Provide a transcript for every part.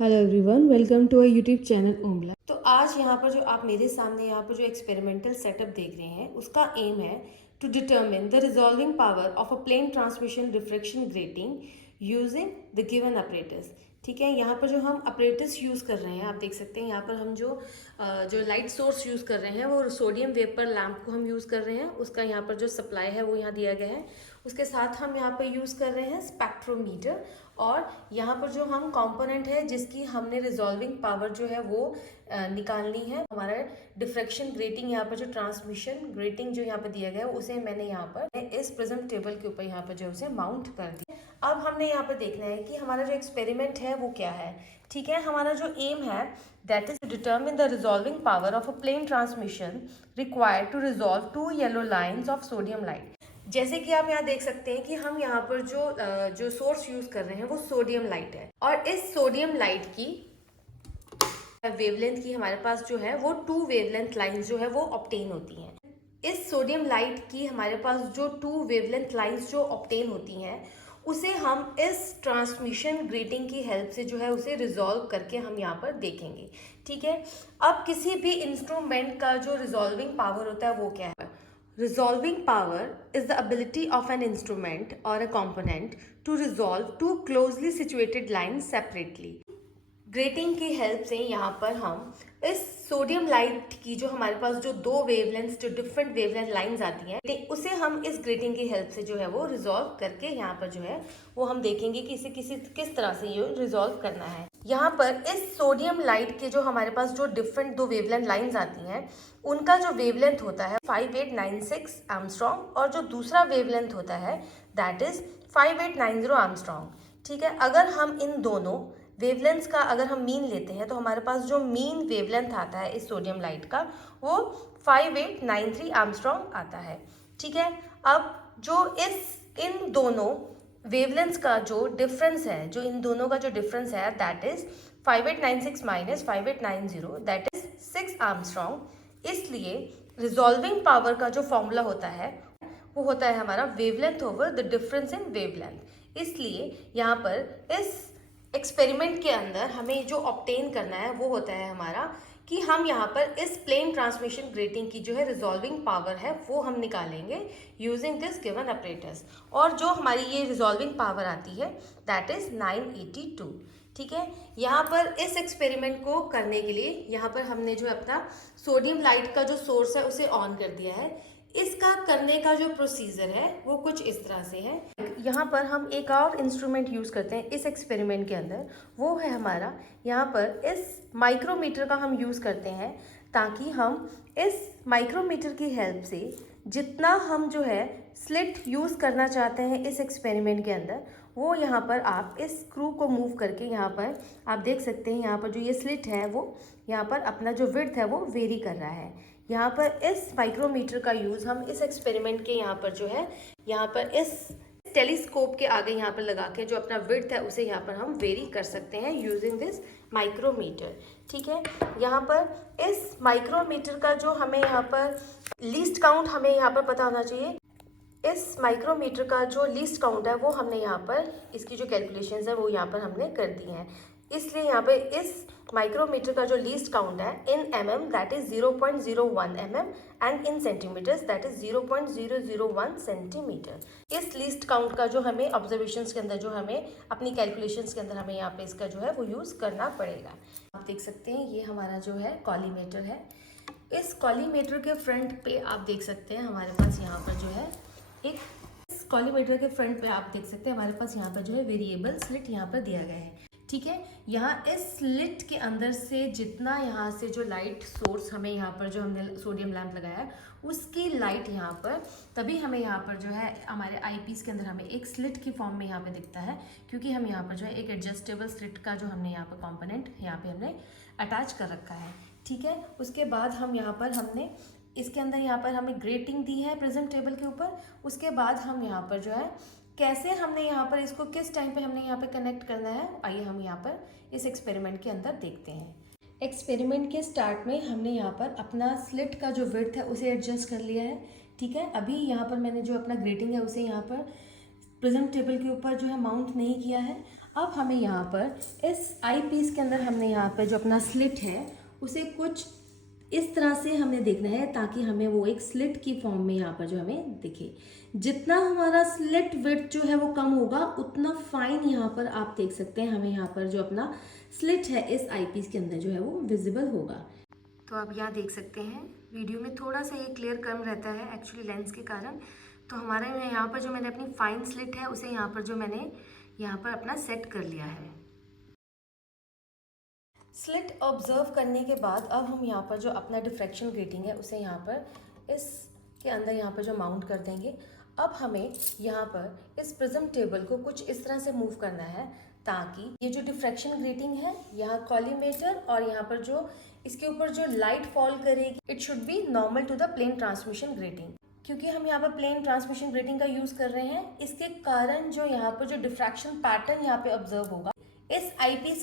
Hello everyone, welcome to a YouTube channel ओमला। तो आज यहाँ पर जो आप मेरे सामने यहाँ पर जो एक्सपेरिमेंटल सेटअप देख रहे हैं उसका एम है to determine the resolving power of a plane transmission refraction grating using the given apparatus. ठीक है, यहाँ पर जो हम अपरेटस यूज़ कर रहे हैं आप देख सकते हैं यहाँ पर हम जो लाइट सोर्स यूज़ कर रहे हैं वो सोडियम वेपर लैम्प को हम यूज़ कर रहे हैं। उसका यहाँ पर जो सप्लाई है वो यहाँ दिया गया है। उसके साथ हम यहाँ पर यूज़ कर रहे हैं स्पेक्ट्रोमीटर, और यहाँ पर जो हम कंपोनेंट है जिसकी हमने रिजॉल्विंग पावर जो है वो निकालनी है, हमारा डिफ्रैक्शन ग्रेटिंग, यहाँ पर जो ट्रांसमिशन ग्रेटिंग जो यहाँ पर दिया गया है उसे मैंने यहाँ पर इस प्रिज्म टेबल के ऊपर यहाँ पर जो उसे माउंट कर दिया। अब हमने यहाँ पर देखना है कि हमारा जो एक्सपेरिमेंट है वो क्या है। ठीक है, हमारा जो एम है that is to determine the resolving power of a plane transmission required to resolve 2 yellow lines of sodium light. जैसे कि आप यहाँ देख सकते हैं कि हम यहाँ पर जो सोर्स यूज कर रहे हैं वो सोडियम लाइट है, और इस सोडियम लाइट की वेवलेंथ की हमारे पास जो है वो 2 वेवलेंथ लाइंस जो है वो ऑब्टेन होती हैं। इस सोडियम लाइट की हमारे पास जो 2 वेवलेंथ लाइंस जो ऑब्टेन होती हैं उसे हम इस ट्रांसमिशन ग्रेटिंग की हेल्प से जो है उसे रिजॉल्व करके हम यहाँ पर देखेंगे। ठीक है, अब किसी भी इंस्ट्रूमेंट का जो रिजॉल्विंग पावर होता है वो क्या है? Resolving power is the ability of an instrument or a component to resolve two closely situated lines separately. Grating की हेल्प से यहाँ पर हम इस सोडियम लाइट की जो हमारे पास जो 2 वेवलेंथ्स जो डिफरेंट वेवलेंथ लाइंस आती हैं उसे हम इस ग्रेटिंग की हेल्प से जो है वो रिजॉल्व करके यहाँ पर जो है वो हम देखेंगे कि इसे किस तरह से ये रिजॉल्व करना है। यहाँ पर इस सोडियम लाइट के जो हमारे पास जो डिफरेंट 2 वेवलेंथ लाइंस आती हैं उनका जो वेवलेंथ होता है 5896 एंगस्ट्रॉम, और जो दूसरा वेवलेंथ होता है दैट इज 5890 एंगस्ट्रॉम। ठीक है, अगर हम इन दोनों वेवलेंथ्स का अगर हम मीन लेते हैं तो हमारे पास जो मीन वेवलेंथ आता है इस सोडियम लाइट का वो 5893 एंगस्ट्रॉम आता है। ठीक है, अब जो इन दोनों वेवलेंथ्स का जो डिफरेंस है, जो इन दोनों का जो डिफरेंस है that is 5896 minus 5890 that is 6 angstrom. इसलिए रिजॉल्विंग पावर का जो फॉर्मूला होता है वो होता है हमारा wavelength over the difference in wavelength. इसलिए यहाँ पर इस एक्सपेरिमेंट के अंदर हमें जो ऑब्टेन करना है वो होता है हमारा कि हम यहाँ पर इस प्लेन ट्रांसमिशन ग्रेटिंग की जो है रिजॉल्विंग पावर है वो हम निकालेंगे यूजिंग दिस गिवन अपरेटस, और जो हमारी ये रिजॉल्विंग पावर आती है दैट इज 982। ठीक है, यहाँ पर इस एक्सपेरिमेंट को करने के लिए यहाँ पर हमने जो अपना सोडियम लाइट का जो सोर्स है उसे ऑन कर दिया है। इसका करने का जो प्रोसीजर है वो कुछ इस तरह से है। यहाँ पर हम एक और इंस्ट्रूमेंट यूज़ करते हैं इस एक्सपेरिमेंट के अंदर, वो है हमारा यहाँ पर इस माइक्रोमीटर का हम यूज़ करते हैं, ताकि हम इस माइक्रोमीटर की हेल्प से जितना हम जो है स्लिट यूज़ करना चाहते हैं इस एक्सपेरिमेंट के अंदर वो यहाँ पर आप इस स्क्रू को मूव करके यहाँ पर आप देख सकते हैं यहाँ पर जो ये स्लिट है वो यहाँ पर अपना जो विड्थ है वो वेरी कर रहा है। यहाँ पर इस माइक्रोमीटर का यूज़ हम इस एक्सपेरिमेंट के यहाँ पर जो है यहाँ पर इस टेलीस्कोप के आगे यहाँ पर लगा के जो अपना विड्थ है उसे यहाँ पर हम वेरी कर सकते हैं यूजिंग दिस माइक्रोमीटर। ठीक है, यहाँ पर इस माइक्रोमीटर का जो हमें यहाँ पर लीस्ट काउंट हमें यहाँ पर पता होना चाहिए। इस माइक्रोमीटर का जो लीस्ट काउंट है वो हमने यहाँ पर इसकी जो कैलकुलेशंस है वो यहाँ पर हमने कर दी हैं। इसलिए यहाँ पे इस माइक्रोमीटर का जो लीस्ट काउंट है in mm that is 0.01 mm and in centimetres that is 0.001 centimetre. इस लीस्ट काउंट का जो हमें ऑब्जर्वेशंस के अंदर जो हमें अपनी कैलकुलेशंस के अंदर हमें यहाँ पे इसका जो है वो यूज़ करना पड़ेगा। आप देख सकते हैं ये हमारा जो है कॉलीमेटर है। इस कॉलीमेटर के फ्रंट पे आप देख सकते हैं हमारे पास यहाँ पर जो है इस कॉलीमेटर के फ्रंट पे आप देख सकते हैं हमारे पास यहाँ पर जो है वेरिएबल स्लिट यहाँ पर दिया गया है। ठीक है, यहाँ इस स्लिट के अंदर से जितना यहाँ से जो लाइट सोर्स हमें यहाँ पर जो हमने सोडियम लैंप लगाया है उसकी लाइट यहाँ पर तभी हमें यहाँ पर जो है हमारे आईपीस के अंदर हमें एक स्लिट की फॉर्म में यहाँ पे दिखता है, क्योंकि हम यहाँ पर जो है एक एडजस्टेबल स्लिट का जो हमने यहाँ पर कॉम्पोनेंट यहाँ पे हमने अटैच कर रखा है। ठीक है, उसके बाद हम यहाँ पर हमने इसके अंदर यहाँ पर हमें ग्रेटिंग दी है प्रिज्म टेबल के ऊपर। उसके बाद हम यहाँ पर जो है कैसे हमने यहाँ पर इसको किस टाइम पे हमने यहाँ पे कनेक्ट करना है, आइए हम यहाँ पर इस एक्सपेरिमेंट के अंदर देखते हैं। एक्सपेरिमेंट के स्टार्ट में हमने यहाँ पर अपना स्लिट का जो विड्थ है उसे एडजस्ट कर लिया है। ठीक है, अभी यहाँ पर मैंने जो अपना ग्रेटिंग है उसे यहाँ पर प्रिज्म टेबल के ऊपर जो है माउंट नहीं किया है। अब हमें यहाँ पर इस आई पीस के अंदर हमने यहाँ पर जो अपना स्लिट है उसे कुछ इस तरह से हमें देखना है ताकि हमें वो एक स्लिट की फॉर्म में यहाँ पर जो हमें दिखे। जितना हमारा स्लिट विड्थ जो है वो कम होगा उतना फाइन यहाँ पर आप देख सकते हैं हमें यहाँ पर जो अपना स्लिट है इस आई पीस के अंदर जो है वो विजिबल होगा। तो आप यहाँ देख सकते हैं वीडियो में थोड़ा सा ये क्लियर कम रहता है एक्चुअली लेंस के कारण। तो हमारे यहाँ पर जो मैंने अपनी फाइन स्लिट है उसे यहाँ पर जो मैंने यहाँ पर अपना सेट कर लिया है। स्लिट ऑब्जर्व करने के बाद अब हम यहाँ पर जो अपना डिफ्रैक्शन ग्रेटिंग है उसे यहाँ पर इसके अंदर यहाँ पर जो माउंट कर देंगे। अब हमें यहाँ पर इस प्रिज्म टेबल को कुछ इस तरह से मूव करना है ताकि ये जो डिफ्रैक्शन ग्रेटिंग है यहाँ कॉलीमेटर और यहाँ पर जो इसके ऊपर जो लाइट फॉल करेगी it should be normal to the plane transmission grating. क्योंकि हम यहाँ पर प्लेन ट्रांसमिशन ग्रेटिंग का यूज कर रहे हैं इसके कारण जो यहाँ पर जो डिफ्रैक्शन पैटर्न यहाँ पे ऑब्जर्व होगा इस आईपीस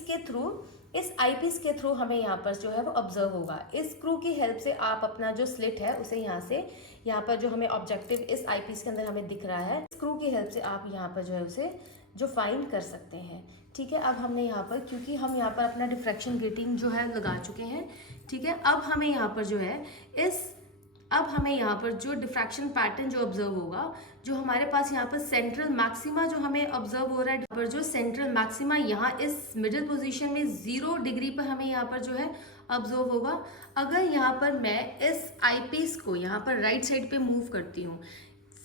के थ्रू हमें यहाँ पर जो है वो ऑब्जर्व होगा। इस स्क्रू की हेल्प से आप अपना जो स्लिट है उसे यहाँ पर जो हमें ऑब्जेक्टिव इस आईपीस के अंदर हमें दिख रहा है स्क्रू की हेल्प से आप यहाँ पर जो है उसे जो फाइंड कर सकते हैं। ठीक है, अब हमने यहाँ पर क्योंकि हम यहाँ पर अपना डिफ्रैक्शन ग्रेटिंग जो है लगा चुके हैं। ठीक है, अब हमें यहाँ पर जो है अब हमें यहाँ पर जो डिफ्रैक्शन पैटर्न जो ऑब्जर्व होगा जो हमारे पास यहाँ पर सेंट्रल मैक्सिमा जो हमें ऑब्जर्व हो रहा है पर जो सेंट्रल मैक्सिमा यहाँ इस मिडिल पोजीशन में 0 डिग्री पर हमें यहाँ पर जो है ऑब्जर्व होगा। अगर यहाँ पर मैं इस आईपीस को यहाँ पर राइट साइड पे मूव करती हूँ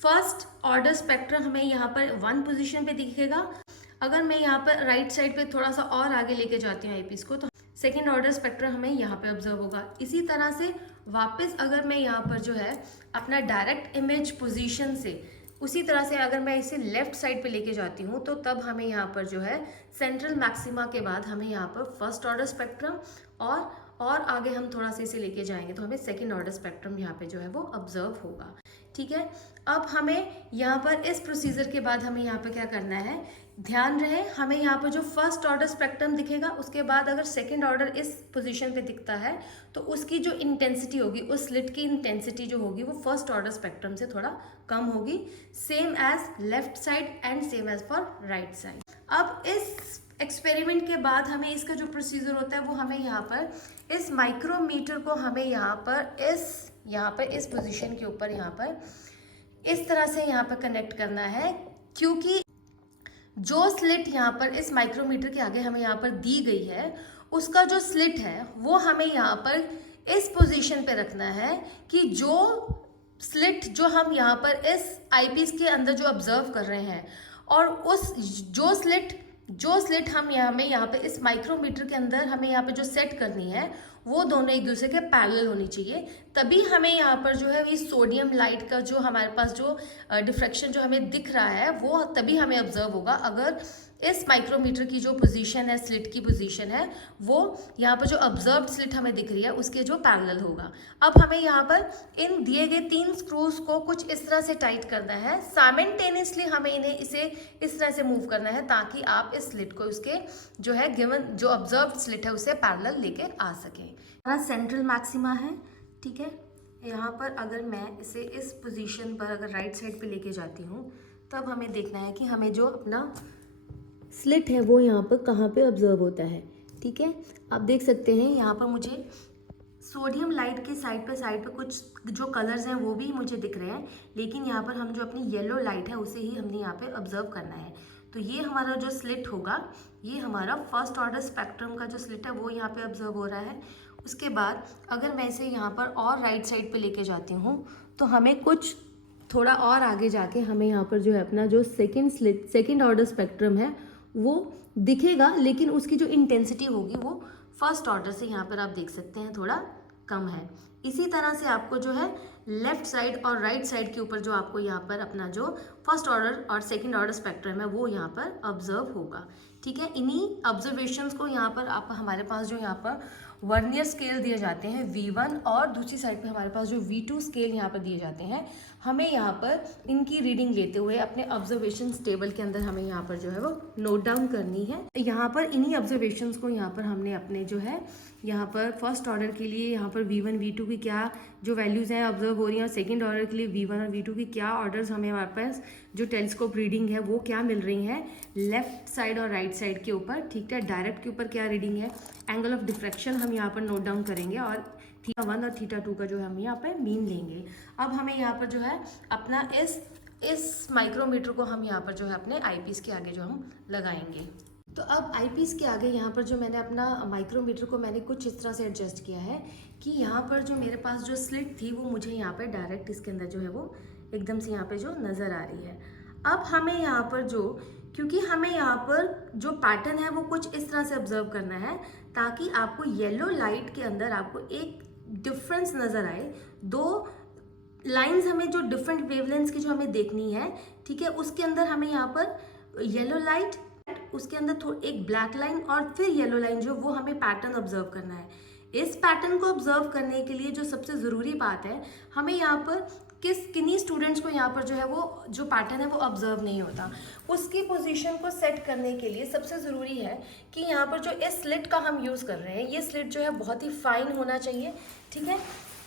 फर्स्ट ऑर्डर स्पेक्ट्रम हमें यहाँ पर 1 पोजीशन पे दिखेगा। अगर मैं यहाँ पर राइट साइड पे थोड़ा सा और आगे लेके जाती हूँ आईपीस को तो सेकेंड ऑर्डर स्पेक्ट्रम हमें यहाँ पे ऑब्जर्व होगा। इसी तरह से वापस अगर मैं यहाँ पर जो है अपना डायरेक्ट इमेज पोजीशन से उसी तरह से अगर मैं इसे लेफ्ट साइड पे लेके जाती हूँ तो तब हमें यहाँ पर जो है सेंट्रल मैक्सिमा के बाद हमें यहाँ पर फर्स्ट ऑर्डर स्पेक्ट्रम और आगे हम थोड़ा सा इसे लेके जाएंगे तो हमें सेकेंड ऑर्डर स्पेक्ट्रम यहाँ पे जो है वो ऑब्जर्व होगा। ठीक है, अब हमें यहाँ पर इस प्रोसीजर के बाद हमें यहाँ पर क्या करना है, ध्यान रहे हमें यहाँ पर जो फर्स्ट ऑर्डर स्पेक्ट्रम दिखेगा उसके बाद अगर सेकंड ऑर्डर इस पोजीशन पे दिखता है तो उसकी जो इंटेंसिटी होगी उस स्लिट की इंटेंसिटी जो होगी वो फर्स्ट ऑर्डर स्पेक्ट्रम से थोड़ा कम होगी, same as left side and same as for right side. अब इस एक्सपेरिमेंट के बाद हमें इसका जो प्रोसीजर होता है वो हमें यहाँ पर इस माइक्रोमीटर को हमें यहाँ पर इस पोजीशन के ऊपर यहाँ पर इस तरह से यहाँ पर कनेक्ट करना है क्योंकि जो स्लिट यहाँ पर इस माइक्रोमीटर के आगे हमें यहाँ पर दी गई है उसका जो स्लिट है वो हमें यहाँ पर इस पोजीशन पे रखना है कि जो स्लिट जो हम यहाँ पर इस आईपीस के अंदर जो ऑब्जर्व कर रहे हैं और उस जो स्लिट हम यहाँ पे इस माइक्रोमीटर के अंदर हमें यहाँ पे जो सेट करनी है वो दोनों एक दूसरे के पैरेलल होनी चाहिए। तभी हमें यहाँ पर जो है इस सोडियम लाइट का जो हमारे पास जो डिफ्रैक्शन जो हमें दिख रहा है वो तभी हमें ऑब्जर्व होगा अगर इस माइक्रोमीटर की जो पोजीशन है स्लिट की पोजीशन है वो यहाँ पर जो ऑब्जर्व्ड स्लिट हमें दिख रही है उसके जो पैरेलल होगा। अब हमें यहाँ पर इन दिए गए 3 स्क्रूज को कुछ इस तरह से टाइट करना है, साइमल्टेनियसली हमें इसे इस तरह से मूव करना है ताकि आप इस स्लिट को उसके जो है गिवन जो ऑब्जर्व्ड स्लिट है उसे पैरेलल लेके आ सके। हमारा सेंट्रल मैक्सिमा है। ठीक है, यहाँ पर अगर मैं इसे इस पोजीशन पर अगर राइट साइड पे लेके जाती हूँ तब हमें देखना है कि हमें जो अपना स्लिट है वो यहाँ पर कहाँ पे ऑब्जर्व होता है। ठीक है, आप देख सकते हैं यहाँ पर मुझे सोडियम लाइट के साइड पे कुछ जो कलर्स हैं वो भी मुझे दिख रहे हैं, लेकिन यहाँ पर हम जो अपनी येलो लाइट है उसे ही हमने यहाँ पे ऑब्जर्व करना है। तो ये हमारा जो स्लिट होगा ये हमारा फर्स्ट ऑर्डर स्पेक्ट्रम का जो स्लिट है वो यहाँ पे ऑब्जर्व हो रहा है। उसके बाद अगर मैं इसे यहाँ पर और राइट साइड पे लेके जाती हूँ तो हमें कुछ थोड़ा और आगे जाके हमें यहाँ पर जो है अपना जो सेकेंड ऑर्डर स्पेक्ट्रम है वो दिखेगा, लेकिन उसकी जो इंटेंसिटी होगी वो फर्स्ट ऑर्डर से यहाँ पर आप देख सकते हैं थोड़ा कम है। इसी तरह से आपको जो है लेफ्ट साइड और राइट साइड के ऊपर जो आपको यहाँ पर अपना जो फर्स्ट ऑर्डर और सेकंड ऑर्डर स्पेक्ट्रम है वो यहाँ पर ऑब्जर्व होगा। ठीक है, इन्हीं ऑब्जर्वेशंस को यहाँ पर आप हमारे पास जो यहाँ पर वर्नियर स्केल दिए जाते हैं V1 और दूसरी साइड पे हमारे पास जो V2 स्केल यहाँ पर दिए जाते हैं हमें यहाँ पर इनकी रीडिंग लेते हुए अपने ऑब्जर्वेशंस टेबल के अंदर हमें यहाँ पर जो है वो नोट डाउन करनी है। यहाँ पर इन्हीं ऑब्जर्वेशंस को यहाँ पर हमने अपने जो है यहाँ पर फर्स्ट ऑर्डर के लिए यहाँ पर V1 V2 की क्या जो वैल्यूज़ हैं ऑब्जर्व हो रही हैं, और सेकेंड ऑर्डर के लिए V1 और V2 की क्या ऑर्डर्स हमें हमारे पास जो टेलीस्कोप रीडिंग है वो क्या मिल रही हैं लेफ्ट साइड और राइट साइड के ऊपर, ठीक है। डायरेक्ट के ऊपर क्या रीडिंग है, एंगल ऑफ डिफ्रैक्शन हम यहाँ पर नोट डाउन करेंगे, और θ1 और θ2 का जो है हम यहाँ पर मीन लेंगे। अब हमें यहाँ पर जो है अपना इस माइक्रोमीटर को हम यहाँ पर जो है अपने आईपीस के आगे जो हम लगाएंगे। तो अब आईपीस के आगे यहाँ पर जो मैंने अपना माइक्रोमीटर को मैंने कुछ इस तरह से एडजस्ट किया है कि यहाँ पर जो मेरे पास जो स्लिट थी वो मुझे यहाँ पर डायरेक्ट इसके अंदर जो है वो एकदम से यहाँ पे जो नज़र आ रही है। अब हमें यहाँ पर जो, क्योंकि हमें यहाँ पर जो पैटर्न है वो कुछ इस तरह से ऑब्जर्व करना है ताकि आपको येलो लाइट के अंदर आपको एक डिफरेंस नज़र आए। दो लाइंस हमें जो डिफरेंट वेवलेंथ्स की जो हमें देखनी है, ठीक है, उसके अंदर हमें यहाँ पर येलो लाइट, उसके अंदर एक ब्लैक लाइन और फिर येलो लाइन जो वो हमें पैटर्न ऑब्जर्व करना है। इस पैटर्न को ऑब्जर्व करने के लिए जो सबसे ज़रूरी बात है, हमें यहाँ पर किन्हीं स्टूडेंट्स को यहाँ पर जो है वो जो पैटर्न है वो ऑब्जर्व नहीं होता, उसकी पोजीशन को सेट करने के लिए सबसे ज़रूरी है कि यहाँ पर जो इस स्लिट का हम यूज़ कर रहे हैं, ये स्लिट जो है बहुत ही फाइन होना चाहिए, ठीक है।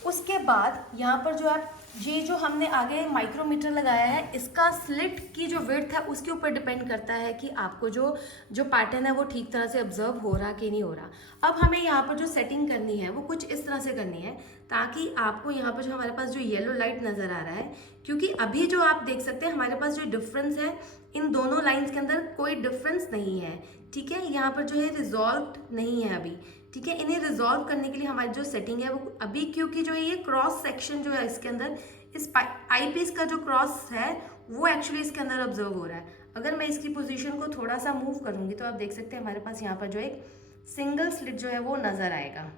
उसके बाद यहाँ पर जो है ये जो हमने आगे माइक्रोमीटर लगाया है, इसका स्लिट की जो विड्थ है उसके ऊपर डिपेंड करता है कि आपको जो पैटर्न है वो ठीक तरह से ऑब्जर्व हो रहा कि नहीं हो रहा। अब हमें यहाँ पर जो सेटिंग करनी है वो कुछ इस तरह से करनी है ताकि आपको यहाँ पर जो हमारे पास जो येलो लाइट नज़र आ रहा है, क्योंकि अभी जो आप देख सकते हैं हमारे पास जो डिफरेंस है इन दोनों लाइन्स के अंदर कोई डिफरेंस नहीं है, ठीक है। यहाँ पर जो है रिजॉल्व नहीं है अभी, ठीक है। इन्हें रिजॉल्व करने के लिए हमारी जो सेटिंग है वो अभी, क्योंकि जो ये क्रॉस सेक्शन जो है इसके अंदर इस आईपीस का जो क्रॉस है वो एक्चुअली इसके अंदर ऑब्जर्व हो रहा है। अगर मैं इसकी पोजीशन को थोड़ा सा मूव करूंगी तो आप देख सकते हैं हमारे पास यहाँ पर जो एक सिंगल स्लिट जो है वो नज़र आएगा,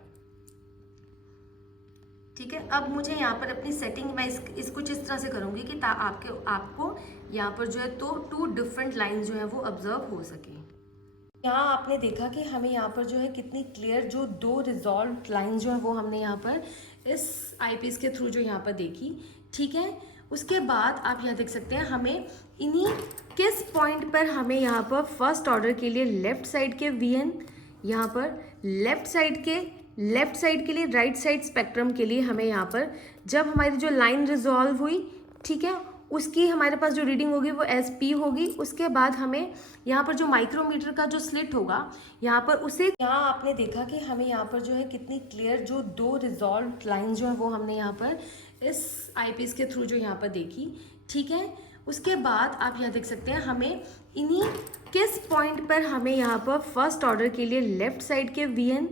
ठीक है। अब मुझे यहाँ पर अपनी सेटिंग मैं इस कुछ इस तरह से करूँगी कि आपको यहाँ पर जो है तो 2 डिफरेंट लाइन्स जो है वो ऑब्जर्व हो सके। यहाँ आपने देखा कि हमें यहाँ पर जो है कितनी क्लियर जो 2 रिजॉल्व लाइन्स जो है वो हमने यहाँ पर इस आईपीस के थ्रू जो यहाँ पर देखी, ठीक है। उसके बाद आप यहाँ देख सकते हैं हमें इन्हीं किस पॉइंट पर हमें यहाँ पर फर्स्ट ऑर्डर के लिए लेफ्ट साइड के वीएन, यहाँ पर लेफ्ट साइड के लिए राइट साइड स्पेक्ट्रम के लिए हमें यहाँ पर जब हमारी जो लाइन रिजॉल्व हुई, ठीक है, उसकी हमारे पास जो रीडिंग होगी वो SP होगी। उसके बाद हमें यहाँ पर जो माइक्रोमीटर का जो स्लिट होगा यहाँ पर उसे, यहाँ आपने देखा कि हमें यहाँ पर जो है कितनी क्लियर जो 2 रिजॉल्व लाइन्स जो है वो हमने यहाँ पर इस आईपीस के थ्रू जो यहाँ पर देखी, ठीक है। उसके बाद आप यहाँ देख सकते हैं हमें इन्हीं किस पॉइंट पर हमें यहाँ पर फर्स्ट ऑर्डर के लिए लेफ्ट साइड के VN,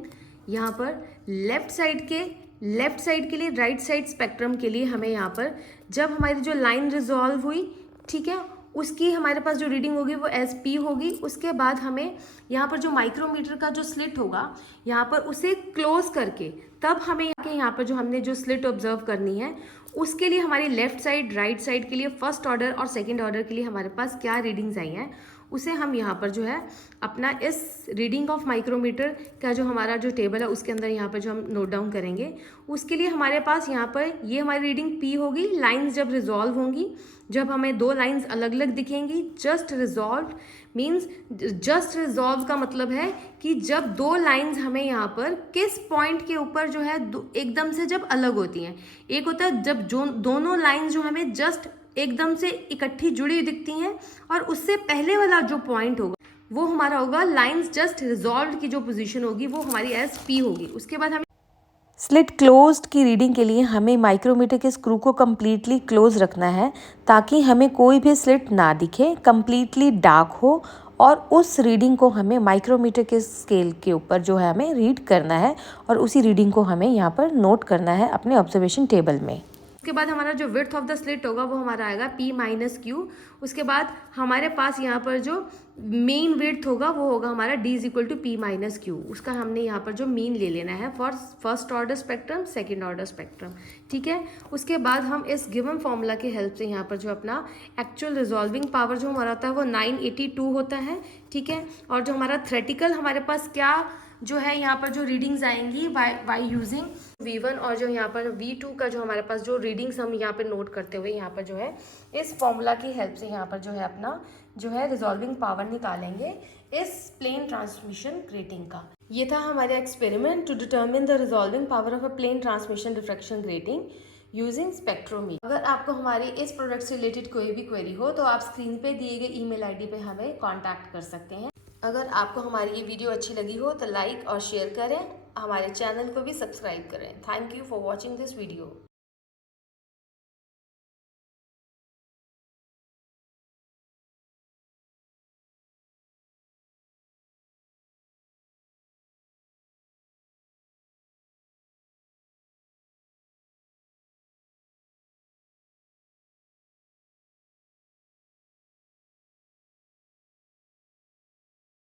यहाँ पर लेफ्ट साइड के लिए राइट साइड स्पेक्ट्रम के लिए हमें यहाँ पर जब हमारी जो लाइन रिजॉल्व हुई, ठीक है, उसकी हमारे पास जो रीडिंग होगी वो SP होगी। उसके बाद हमें यहाँ पर जो माइक्रोमीटर का जो स्लिट होगा यहाँ पर उसे क्लोज करके तब हमें यहाँ पर जो हमने जो स्लिट ऑब्जर्व करनी है उसके लिए हमारी लेफ्ट साइड राइट साइड के लिए फर्स्ट ऑर्डर और सेकेंड ऑर्डर के लिए हमारे पास क्या रीडिंग्स आई हैं उसे हम यहाँ पर जो है अपना इस रीडिंग ऑफ माइक्रोमीटर का जो हमारा जो टेबल है उसके अंदर यहाँ पर जो हम नोट डाउन करेंगे। उसके लिए हमारे पास यहाँ पर ये हमारी रीडिंग P होगी। लाइंस जब रिजॉल्व होंगी, जब हमें 2 लाइंस अलग अलग दिखेंगी, just resolve means, just resolve का मतलब है कि जब 2 लाइंस हमें यहाँ पर किस पॉइंट के ऊपर जो है एकदम से जब अलग होती हैं। एक होता है जब जो दोनों लाइंस जो हमें जस्ट एकदम से इकट्ठी जुड़ी दिखती हैं, और उससे पहले वाला जो पॉइंट होगा वो हमारा होगा लाइंस जस्ट रिजॉल्व की जो पोजीशन होगी वो हमारी SP होगी। उसके बाद हमें स्लिट क्लोज्ड की रीडिंग के लिए हमें माइक्रोमीटर के स्क्रू को कम्प्लीटली क्लोज रखना है ताकि हमें कोई भी स्लिट ना दिखे, कम्प्लीटली डार्क हो, और उस रीडिंग को हमें माइक्रोमीटर के स्केल के ऊपर जो है हमें रीड करना है, और उसी रीडिंग को हमें यहाँ पर नोट करना है अपने ऑब्जर्वेशन टेबल में। उसके बाद हमारा जो विड्थ ऑफ द स्लिट होगा वो हमारा आएगा P - Q। उसके बाद हमारे पास यहाँ पर जो मेन विड्थ होगा वो होगा हमारा D = P - Q। उसका हमने यहाँ पर जो मीन ले लेना है for first order spectrum, second order spectrum, ठीक है। उसके बाद हम इस गिवन फॉर्मूला की हेल्प से यहाँ पर जो अपना एक्चुअल रिजॉल्विंग पावर जो हमारा होता है वो 982 होता है, ठीक है। और जो हमारा थ्रेटिकल हमारे पास क्या जो है यहाँ पर जो रीडिंग्स आएंगी बाई यूजिंग V1 और जो यहाँ पर V2 का जो हमारे पास जो रीडिंग्स हम यहाँ पे नोट करते हुए यहाँ पर जो है इस फॉर्मूला की हेल्प से यहाँ पर जो है अपना जो है रिजॉल्विंग पावर निकालेंगे इस प्लेन ट्रांसमिशन ग्रेटिंग का। ये था हमारा experiment to determine the resolving power of a plane transmission refraction grating using spectrometer. अगर आपको हमारी इस प्रोडक्ट से रिलेटेड कोई भी क्वेरी हो तो आप स्क्रीन पे दिए गए ईमेल आईडी पे हमें कांटेक्ट कर सकते हैं। अगर आपको हमारी ये वीडियो अच्छी लगी हो तो लाइक और शेयर करें, हमारे चैनल को भी सब्सक्राइब करें। Thank you for watching this video.